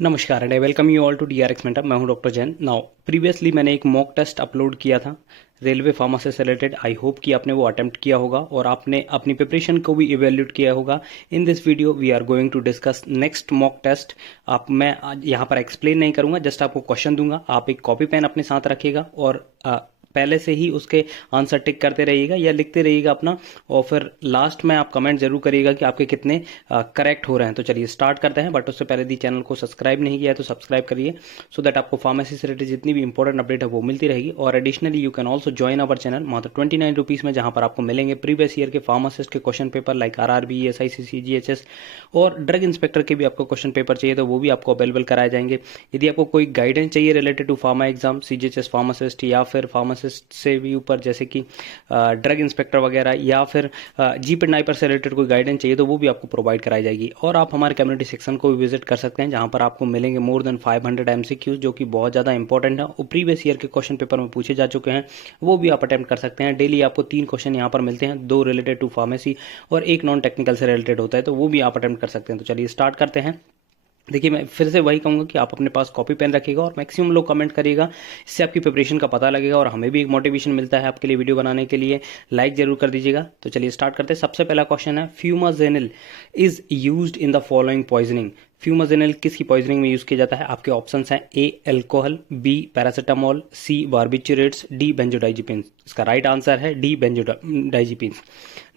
नमस्कार and I welcome you all to DRX mentor. मैं हूं डॉक्टर जैन। नाउ प्रीवियसली मैंने एक मॉक टेस्ट अपलोड किया था रेलवे फार्मेसी से रिलेटेड। आई होप कि आपने वो अटेम्प्ट किया होगा और आपने अपनी प्रिपरेशन को भी इवेल्यूट किया होगा। In this video we are going to discuss next mock test. आप मैं आज यहाँ पर एक्सप्लेन नहीं करूंगा, जस्ट आपको क्वेश्चन दूंगा। आप एक कॉपी पेन अपने साथ रखिएगा और पहले से ही उसके आंसर टिक करते रहिएगा या लिखते रहिएगा अपना, और फिर लास्ट में आप कमेंट जरूर करिएगा कि आपके कितने करेक्ट हो रहे हैं। तो चलिए स्टार्ट करते हैं, बट उससे पहले यदि चैनल को सब्सक्राइब नहीं किया है तो सब्सक्राइब करिए, सो दैट आपको फार्मेसी से रिलेटेड जितनी भी इंपॉर्टेंट अपडेट है वो मिलती रहेगी। और additionally you can also join our channel मात्र 29 रुपीज़ में, जहां पर आपको मिलेंगे प्रीवियस ईयर के फार्मासिस्ट के question paper like RRB, SIC, CGHS और ड्रग इंस्पेक्टर के भी आपको क्वेश्चन पेपर चाहिए तो वो भी आपको अवेलेबल कराए जाएंगे। यदि आपको कोई गाइडेंस चाहिए related to pharma exam, CGHS pharmacist या फिर फार्मासिस्ट से भी ऊपर जैसे कि ड्रग इंस्पेक्टर वगैरह, या फिर जीपी नाइपर से रिलेटेड कोई गाइडेंस चाहिए तो वो भी आपको प्रोवाइड कराई जाएगी। और आप हमारे कम्युनिटी सेक्शन को भी विजिट कर सकते हैं, जहां पर आपको मिलेंगे मोर देन 500 MCQs जो कि बहुत ज़्यादा इंपॉर्टेंट है और प्रीवियस ईयर के क्वेश्चन पेपर में पूछे जा चुके हैं, वो भी आप अटेम्प्ट कर सकते हैं। डेली आपको 3 क्वेश्चन यहाँ पर मिलते हैं, 2 रिलेटेड टू फार्मेसी और एक नॉन टेक्निकल से रिलेटेड होता है, तो वो भी आप अटेम्प्ट कर सकते हैं। तो चलिए स्टार्ट करते हैं। देखिए, मैं फिर से वही कहूँगा कि आप अपने पास कॉपी पेन रखिएगा और मैक्सिमम लोग कमेंट करिएगा, इससे आपकी प्रिपरेशन का पता लगेगा और हमें भी एक मोटिवेशन मिलता है आपके लिए वीडियो बनाने के लिए। लाइक जरूर कर दीजिएगा। तो चलिए स्टार्ट करते हैं। सबसे पहला क्वेश्चन है, flumazenil is used in the following poisoning. Flumazenil किसकी पॉइजनिंग में यूज किया जाता है? आपके ऑप्शंस हैं ए अल्कोहल, बी पैरासीटामोल, सी बार्बिचुरेट्स, डी बेंजोडाइजिपिन्स। इसका राइट आंसर है डी बेंजोडाइजिपिन्स।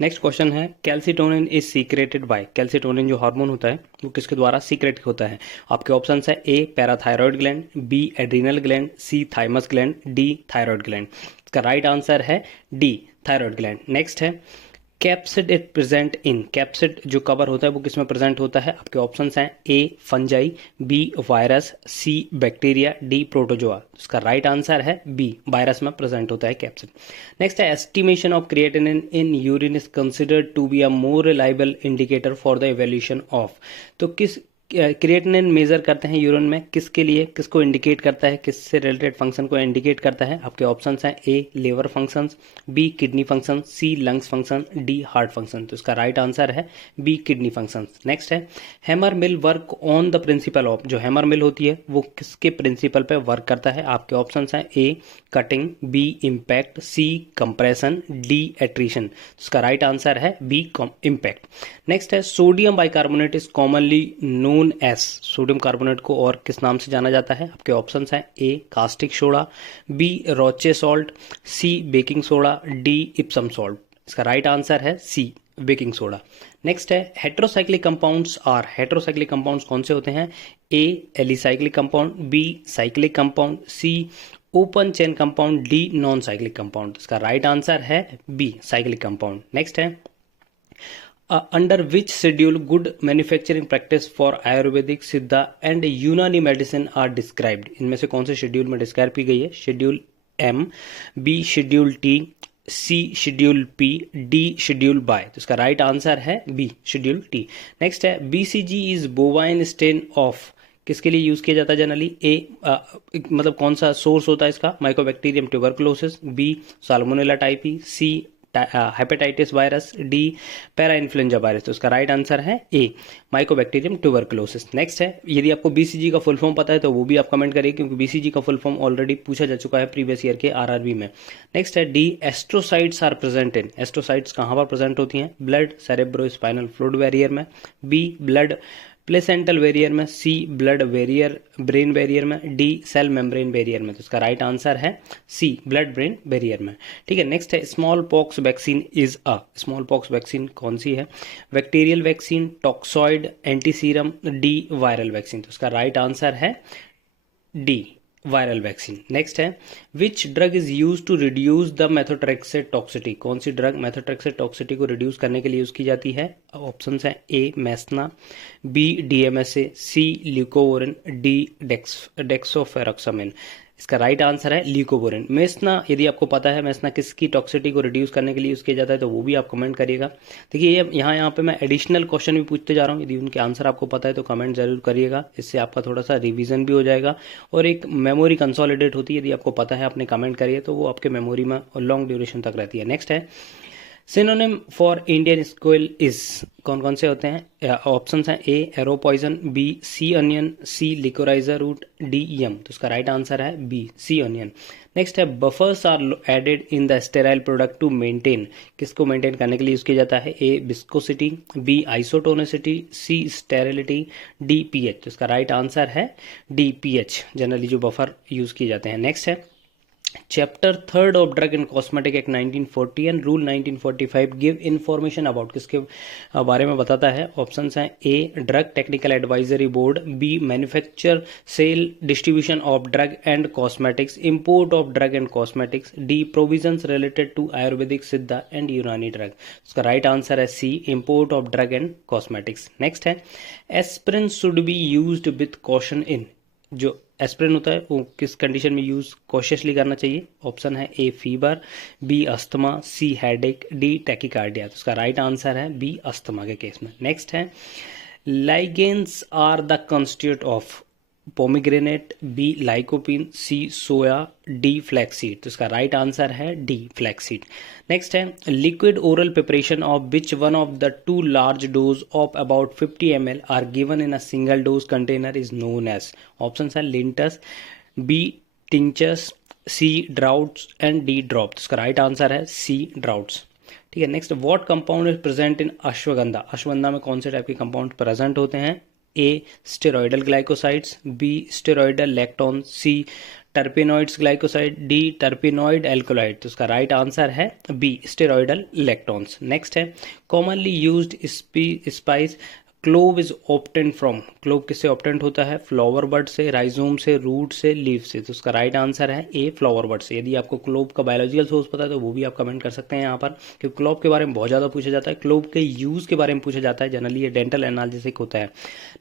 नेक्स्ट क्वेश्चन है, calcitonin is secreted by. Calcitonin जो हार्मोन होता है वो किसके द्वारा सीक्रेट होता है? आपके ऑप्शंस है A parathyroid gland, B adrenal gland, C thymus gland, D thyroid gland. इसका राइट आंसर है डी थायरॉयड ग्लैंड। नेक्स्ट है, capsid it present in. Capsid जो कवर होता है वो किसमें प्रेजेंट होता है? आपके ऑप्शंस हैं A fungi, B virus, C bacteria, D protozoa. इसका राइट आंसर है बी, वायरस में प्रेजेंट होता है कैप्सिड। नेक्स्ट है, estimation of creatinine in urine is considered to be a more reliable indicator for the evaluation of. तो किस creatinine major करते हैं यूरिन में, किसके लिए, किसको इंडिकेट करता है, किससे रिलेटेड फंक्शन को इंडिकेट करता है? आपके ऑप्शंस हैं A liver functions, B kidney function, C lungs function, D heart function. तो इसका राइट आंसर है बी किडनी फंक्शंस। नेक्स्ट है, hammer mill work on the principle of. जो हैमर मिल होती है वो किसके प्रिंसिपल पे वर्क करता है? आपके ऑप्शंस हैं ए कटिंग, बी इम्पैक्ट, सी कंप्रेशन, डी एट्रीशन। इसका राइट आंसर है बी इम्पैक्ट। नेक्स्ट है, sodium bicarbonate is commonly known as. Sodium carbonate को और किस नाम से जाना जाता है? आपके ऑप्शंस हैं A caustic soda, B Rochelle salt, C baking soda, D Epsom salt. इसका राइट आंसर है सी बेकिंग सोडा। नेक्स्ट है, heterocyclic compounds are. Heterocyclic compounds कौन से होते हैं? A alicyclic compound, B cyclic compound, C open chain compound, D non cyclic compound. इसका right answer है B cyclic compound. Next है, under which schedule good manufacturing practice for Ayurvedic, Siddha and यूनानी medicine are described. इनमें से कौन से schedule में describe की गई है? Schedule M, B schedule T, C schedule P, D schedule Y. तो इसका राइट आंसर है बी शेड्यूल टी। नेक्स्ट है, BCG is bovine strain of. किसके लिए यूज किया जाता है जनरली? ए मतलब कौन सा सोर्स होता है इसका? Mycobacterium tuberculosis, B salmonella typhi, C hepatitis virus, D parainfluenza virus. तो इसका राइट आंसर है ए माइकोबैक्टीरियम ट्यूबरकुलोसिस। नेक्स्ट है, यदि आपको BCG का फुल फॉर्म पता है तो वो भी आप कमेंट करिए, क्योंकि BCG का फुल फॉर्म ऑलरेडी पूछा जा चुका है प्रीवियस ईयर के RRB में। नेक्स्ट है, the astrocytes are present in. Astrocytes कहाँ पर प्रेजेंट होती हैं? Blood cerebrospinal fluid barrier में, बी ब्लड प्लेसेंटल बैरियर में, C blood barrier brain barrier में, डी सेल मेम्ब्रेन बैरियर में। तो इसका राइट आंसर है सी ब्लड ब्रेन बैरियर में। ठीक है। नेक्स्ट है, smallpox vaccine is a. Smallpox vaccine कौन सी है? Bacterial vaccine, toxoid, antiserum, D viral vaccine. तो इसका राइट आंसर है डी वायरल वैक्सीन। नेक्स्ट है, which drug is use to reduce the methotrexate toxicity. कौन सी ड्रग मेथोट्रेक्सेट टॉक्सिटी को रिड्यूस करने के लिए यूज की जाती है? ऑप्शंस है A mesna, B DMSA, C leucovorin, D desferoxamine. इसका राइट आंसर है ल्यूकोवोरिन। मेस्ना, यदि आपको पता है मेस्ना किसकी टॉक्सिटी को रिड्यूस करने के लिए यूज किया जाता है तो वो भी आप कमेंट करिएगा। देखिए, ये यहाँ पे मैं एडिशनल क्वेश्चन भी पूछते जा रहा हूँ, यदि उनके आंसर आपको पता है तो कमेंट जरूर करिएगा, इससे आपका थोड़ा सा रिवीजन भी हो जाएगा और एक मेमोरी कंसोलिडेट होती है। यदि आपको पता है, आपने कमेंट करिए तो वो आपके मेमोरी में लॉन्ग ड्यूरेशन तक रहती है। नेक्स्ट है, synonym for Indian squill is, कौन कौन से होते हैं? ऑप्शंस हैं, A arrow poison, B sea onion, C liquorice root, D yam. तो उसका राइट आंसर है बी सी अनियन। नेक्स्ट है buffers are added in the sterile product to maintain, किसको मेंटेन करने के लिए यूज किया जाता है? A viscosity, B isotonicity, C sterility, D pH. तो उसका राइट आंसर है डी पीएच, जनरली जो बफर यूज किए जाते हैं। नेक्स्ट है chapter third of drug and cosmetic act 1940 and rule 1945 give information about, किसके बारे में बताता है? ऑप्शंस हैं, A drug technical advisory board, B manufacture sale distribution of drug and cosmetics, import of drug and cosmetics, D provisions related to Ayurvedic, Siddha and Unani drug. उसका right answer है C import of drug and cosmetics. Next है aspirin should be used with caution in, जो aspirin होता है वो किस condition में use cautiously करना चाहिए? ऑप्शन है, A fever, B asthma, C headache, D tachycardia. तो उसका राइट आंसर है बी अस्थमा के केस में। नेक्स्ट है lignans are the constitute of pomegranate, B lycopene, C soya, D flaxseed. तो इसका राइट आंसर है डी फ्लैक्सीड। नेक्स्ट है liquid oral preparation of which one of the two large dose of about 50 ml are given in a single dose container is known as. Option है linctus, B tinctures, C draughts and D drop. तो इसका right answer है C draughts. ठीक है। Next what compound is present in ashwagandha, ashwagandha में कौन से type के कंपाउंड प्रेजेंट होते हैं? A steroidal glycosides, B steroidal lactone, C terpenoids glycoside, D terpenoid alkaloid. तो उसका राइट आंसर है बी स्टेरॉयडल लैक्टोन्स। नेक्स्ट है commonly used spice clove is obtained from, clove किससे ऑब्टेन्ड होता है? फ्लावर बड से, राइजोम से, रूट से, लीफ से। तो उसका राइट आंसर है ए फ्लावर बड से। यदि आपको क्लोव का बायोलॉजिकल सोर्स पता है तो वो भी आप कमेंट कर सकते हैं यहाँ पर, क्योंकि क्लोव के बारे में बहुत ज़्यादा पूछा जाता है, क्लोव के यूज के बारे में पूछा जाता है, जनरली ये डेंटल एनालिसिस होता है।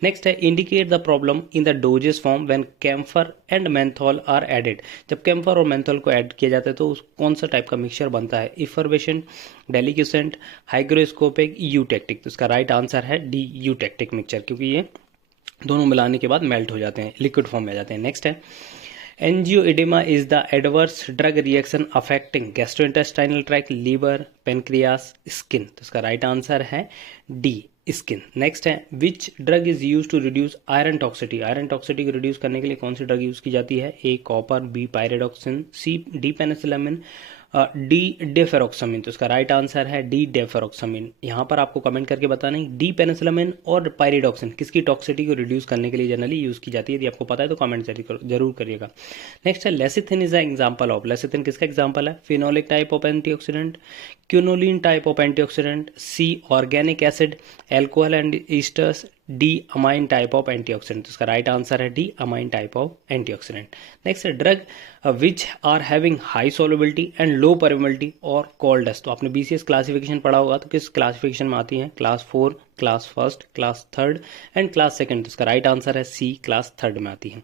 नेक्स्ट है indicate the problem in the dosage form when camphor and menthol are added, जब कैम्फर और मेंथॉल को ऐड किया जाता है तो कौन सा टाइप का मिक्सचर बनता है? इफरवेशन, डेलिक्यूसेंट, हाइग्रोस्कोपिक, यूटेक्टिक। तो इसका राइट आंसर है डी यूटेक्टिक मिक्सचर, क्योंकि ये दोनों मिलाने के बाद मेल्ट हो जाते हैं, लिक्विड फॉर्म में आ जाते हैं। नेक्स्ट है angioedema is the adverse drug reaction affecting gastrointestinal tract, liver, pancreas, skin. तो इसका राइट आंसर है डी स्किन। नेक्स्ट है which drug is use to reduce iron toxicity, iron toxicity को रिड्यूस करने के लिए कौन सी ड्रग यूज की जाती है? A copper, B pyridoxine, C D penicillamine, D deferoxamine. तो इसका राइट आंसर है डी डेफेरोक्सामिन। यहाँ पर आपको कमेंट करके बताना है डी पेनिसिलामिन और पायरिडॉक्सिन किसकी टॉक्सिटी को रिड्यूस करने के लिए जनरली यूज की जाती है। यदि आपको पता है तो कमेंट जरूर करिएगा। नेक्स्ट है lecithin is the example of, lecithin किसका एग्जांपल है? Phenolic type of antioxidant, quinoline type of antioxidant, C organic acid, alcohol and esters, D amine type of antioxidant. इसका राइट आंसर है D amine type of antioxidant. Next है drug which are having high solubility and low permeability और coldest. तो आपने BCS classification पढ़ा होगा, तो किस क्लासिफिकेशन में आती है? Class 4, class first, class third and class second. तो इसका राइट आंसर है सी क्लास थर्ड में आती है।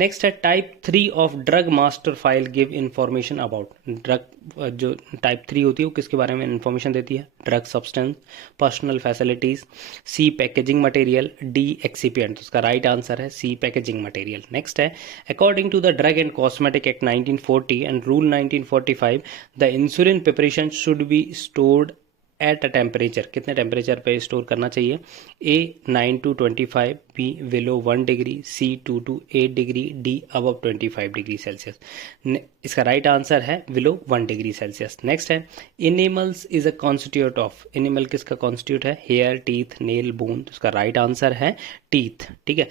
नेक्स्ट है type 3 of drug master file give information about, drug जो टाइप 3 होती है वो किसके बारे में इंफॉर्मेशन देती है? Drug substance, personal facilities, C packaging material, D excipient. तो उसका राइट आंसर है सी पैकेजिंग मटेरियल। नेक्स्ट है according to the drug and cosmetic act 1940 and rule 1945 the insulin preparation should be stored at a temperature, कितने temperature पे store करना चाहिए? A 9 to 25, B below 1 degree, C 2 to 8 degree, D above 25 degree celsius. इसका right answer है below 1 degree celsius. Next है animals is a constitute of, animal किसका constitute है? Hair, teeth, nail, bone. तो इसका राइट आंसर है teeth. ठीक है।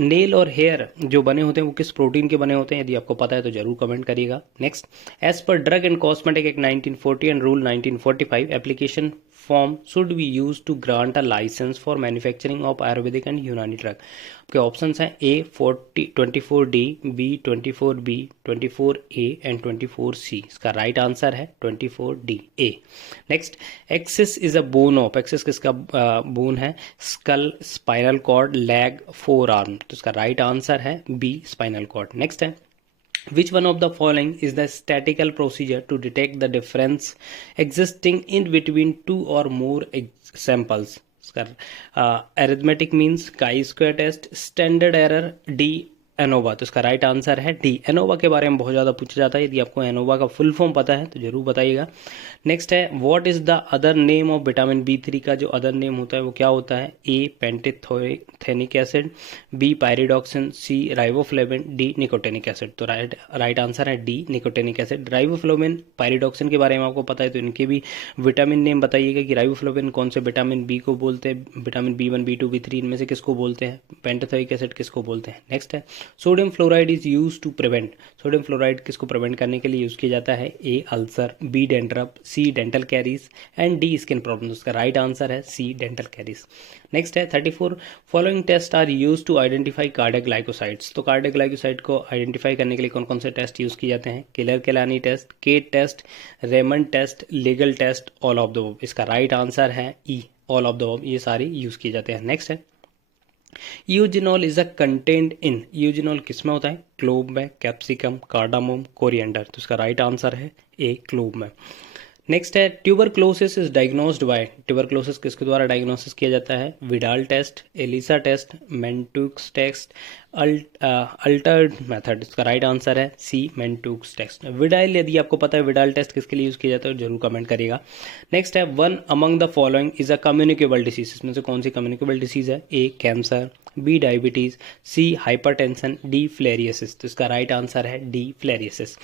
नेल और हेयर जो बने होते हैं वो किस प्रोटीन के बने होते हैं? यदि आपको पता है तो जरूर कमेंट करिएगा। नेक्स्ट एज पर drug and cosmetic act 1940 and rule 1945 application form should be used to grant a license for manufacturing of Ayurvedic and Unani drug। आपके ऑप्शंस हैं ए 24D, B 24B, 24A and 24C। इसका right answer है 24D A. Next axis is a bone of, axis किसका bone है? Skull, spinal cord, leg, forearm. तो इसका right answer है B spinal cord. Next है which one of the following is the statistical procedure to detect the difference existing in between two or more samples? arithmetic means chi-square test, standard error, D ANOVA, तो इसका right answer है D. ANOVA के बारे में बहुत ज़्यादा पूछा जाता है, यदि आपको एनोवा का फुल फॉर्म पता है तो जरूर बताइएगा। नेक्स्ट है what is the other name of vitamin B3 का जो अदर नेम होता है वो क्या होता है? ए पेंटेथेनिक एसिड, बी पायरिडॉक्सिन, सी राइबोफ्लेविन, डी निकोटेनिक एसिड। तो राइट आंसर है D nicotinic acid. Riboflavin pyridoxine के बारे में आपको पता है तो इनके भी विटामिन नेम बताइएगा कि राइबोफ्लेविन कौन से विटामिन बी को बोलते हैं, विटामिन B1 B2 B3 इनमें से किसको बोलते हैं, पेंटेथेनिक एसिड किसको बोलते हैं। नेक्स्ट है sodium fluoride is use to prevent, sodium fluoride किसको प्रिवेंट करने के लिए यूज किया जाता है? A ulcer, B dandruff, C dental caries and D skin problem. उसका राइट आंसर है सी डेंटल कैरीज। नेक्स्ट है 34 following test are use to identify cardiac glycosides. तो कार्डियक ग्लाइकोसाइड को आइडेंटिफाई करने के लिए कौन कौन से टेस्ट यूज किए जाते हैं? Keller Kiliani test, Kedde test, Raymond test, Legal test, all of the above. इसका राइट आंसर है E all of the above, ये सारे यूज किए जाते हैं। नेक्स्ट है eugenol is a content in, eugenol किस में होता है? क्लोव में, कैप्सिकम, कार्डामोम, कोरिएंडर। तो इसका राइट आंसर है ए क्लोव में। नेक्स्ट है tuberculosis is diagnosed by, tuberculosis किसके द्वारा डायग्नोसिस किया जाता है? Widal test, ELISA test, Mantoux test, altered method. इसका राइट आंसर है सी मेंटुक्स टेस्ट। विडाल यदि आपको पता है विडाल टेस्ट किसके लिए यूज किया जाता है जरूर कमेंट करिएगा। नेक्स्ट है one among the following is a communicable disease. इसमें से कौन सी कम्युनिकेबल डिसीज है? ए कैंसर, बी डायबिटीज, सी हाइपरटेंशन, डी फ्लेरियसिस। तो इसका राइट आंसर है डी फ्लेरियसिस।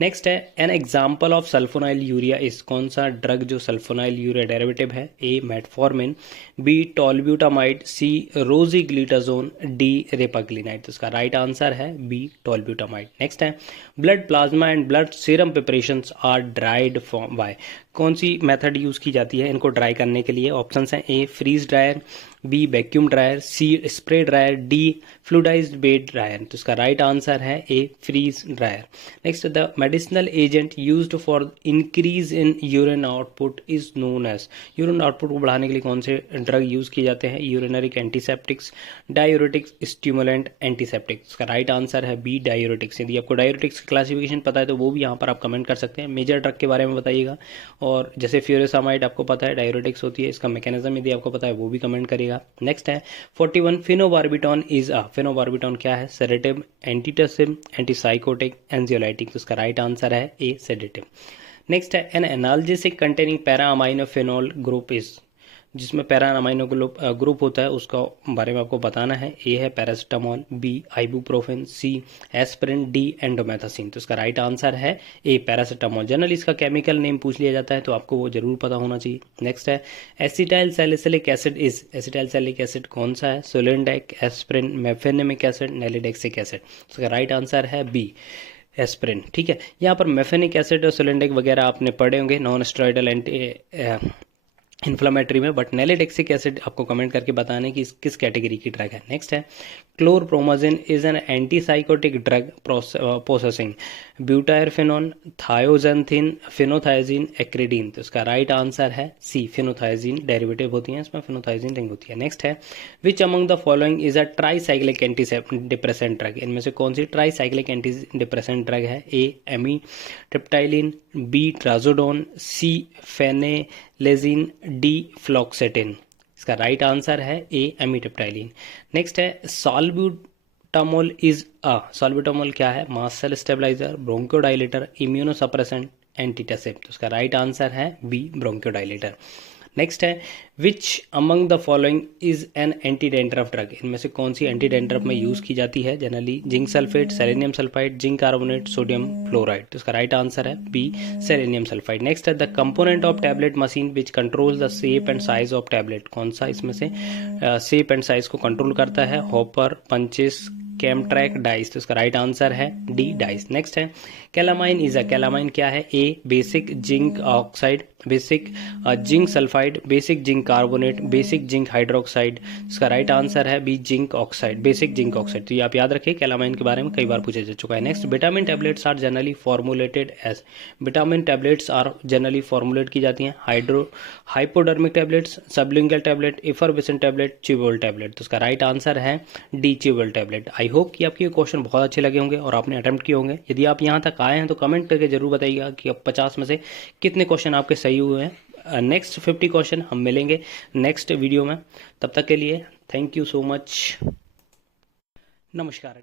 नेक्स्ट है an example of sulfonyl urea इस, कौन सा ड्रग जो सल्फोनाइल यूरिया डेरिवेटिव है? ए मेटफॉर्मिन, बी टोल्ब्यूटामाइड, सी रोजीग्लिटाजोन, डी रेपाग्लिनाइड। तो इसका राइट आंसर है बी टोल्ब्यूटामाइड। नेक्स्ट है blood plasma and blood serum preparations are dried form by, कौन सी मेथड यूज की जाती है इनको ड्राई करने के लिए? ऑप्शंस हैं A freeze dryer, B vacuum dryer, C spray dryer, D fluidized bed dryer. तो इसका राइट आंसर है A freeze dryer. Next the medicinal agent used for increase in urine output is known as, urine output को बढ़ाने के लिए कौन से drug use किए जाते हैं? यूरिनरिक एंटीसेप्टिक्स, डायूरेटिक्स, स्टिमुलेंट, एंटीसेप्टिक्स। इसका राइट आंसर है बी डायूरेटिक्स। यदि आपको डायूरेटिक्स की क्लासिफिकेशन पता है तो वो भी यहाँ पर आप कमेंट कर सकते हैं। मेजर ड्रग के बारे में बताइएगा, और जैसे फ्यूरोसामाइड आपको पता है डायूरेटिक्स होती है, इसका मैकेनिज्म यदि आपको पता है वो भी कमेंट करिएगा। नेक्स्ट है 41 फिनोबार्बिटॉन इज अ, फिनोबार्बिटॉन क्या है? Sedative, antitussive, antipsychotic, anxiolytic. तो इसका राइट आंसर है ए सेडेटिव। नेक्स्ट है an analgesic containing para amino phenol group is, जिसमें पैरा अमाइनो ग्रुप होता है उसका बारे में आपको बताना है। ए है पैरासिटामोल, बी आइबुप्रोफेन, सी एस्पिरिन, डी एंडोमेथासिन। तो इसका राइट आंसर है ए पैरासिटामोल। जनरली इसका केमिकल नेम पूछ लिया जाता है तो आपको वो जरूर पता होना चाहिए। नेक्स्ट है acetyl salicylic acid is, acetyl salicylic acid कौन सा है? सोलेंडेक, एस्पिरिन, मेफेनेमिक एसिड, नेलिडेक्सिक एसिड। इसका राइट आंसर है बी एस्पिरिन। ठीक है, यहाँ पर मेफेनिक एसिड और सोलेंडेक वगैरह आपने पढ़े होंगे नॉन स्टेरॉइडल एंटी इन्फ्लामेटरी में, बट नेलिडेक्सिक एसिड आपको कमेंट करके बताने की किस कैटेगरी की ड्रग है। नेक्स्ट है क्लोरप्रोमाजिन इज एन एंटीसाइकोटिक ड्रग पोसेसिंग ब्यूटायरफिनोन, थायोजेंथिन, फिनोथाइजिन, एक्रिडीन। तो इसका राइट आंसर है सी फिनोथाइजिन, डेरिवेटिव होती है इसमें फिनोथाइजिन रिंग होती है। नेक्स्ट है which among the following is a tricyclic anti depressant drug, इनमें से कौन सी ट्राईसाइक्लिक एंटी डिप्रेसेंट ड्रग है? A amitriptyline, B trazodone, C phenelzine, D fluoxetine. इसका राइट आंसर है ए एमीट्रिप्टाइलिन। नेक्स्ट है साल्ब्यूटामोल इज अ, साल्ब्यूटामोल क्या है? Mast cell stabiliser, bronchodilator, immunosuppressant, antitussive. तो इसका राइट आंसर है बी ब्रोंकोडाइलेटर। नेक्स्ट है which among the following is an anti dandruff drug, इनमें से कौन सी एंटी डेंड्रफ में यूज की जाती है generally? Zinc sulphate, selenium sulphide, zinc carbonate, sodium fluoride. तो इसका राइट आंसर है बी सेलेनियम सल्फाइड। नेक्स्ट है the component of tablet machine which control the shape and size of tablet, कौन सा इसमें से शेप एंड साइज को control करता है? Hopper, punches, cam track, dies. तो इसका राइट आंसर है डी डाइस। नेक्स्ट है कैलामाइन इज अ, कैलामाइन क्या है? A basic zinc oxide, basic zinc sulphide, basic zinc carbonate, basic zinc hydroxide. इसका राइट आंसर है B zinc oxide, basic zinc oxide. तो ये आप याद रखिए कैलामाइन के बारे में कई बार पूछा जा चुका है। Next vitamin tablets are generally formulated as, vitamin tablets are generally formulate की जाती हैं hypodermic tablets, sublingual tablet, effervescent tablet, chewable tablet. तो इसका राइट आंसर है D chewable tablet. I hope कि आपके क्वेश्चन बहुत अच्छे लगे होंगे और आपने अटेम्प्ट किए होंगे। यदि आप यहाँ तक आए हैं तो कमेंट करके जरूर बताइएगा कि अब 50 में से कितने क्वेश्चन आपके सही हुए हैं। नेक्स्ट 50 क्वेश्चन हम मिलेंगे नेक्स्ट वीडियो में। तब तक के लिए थैंक यू सो मच, नमस्कार।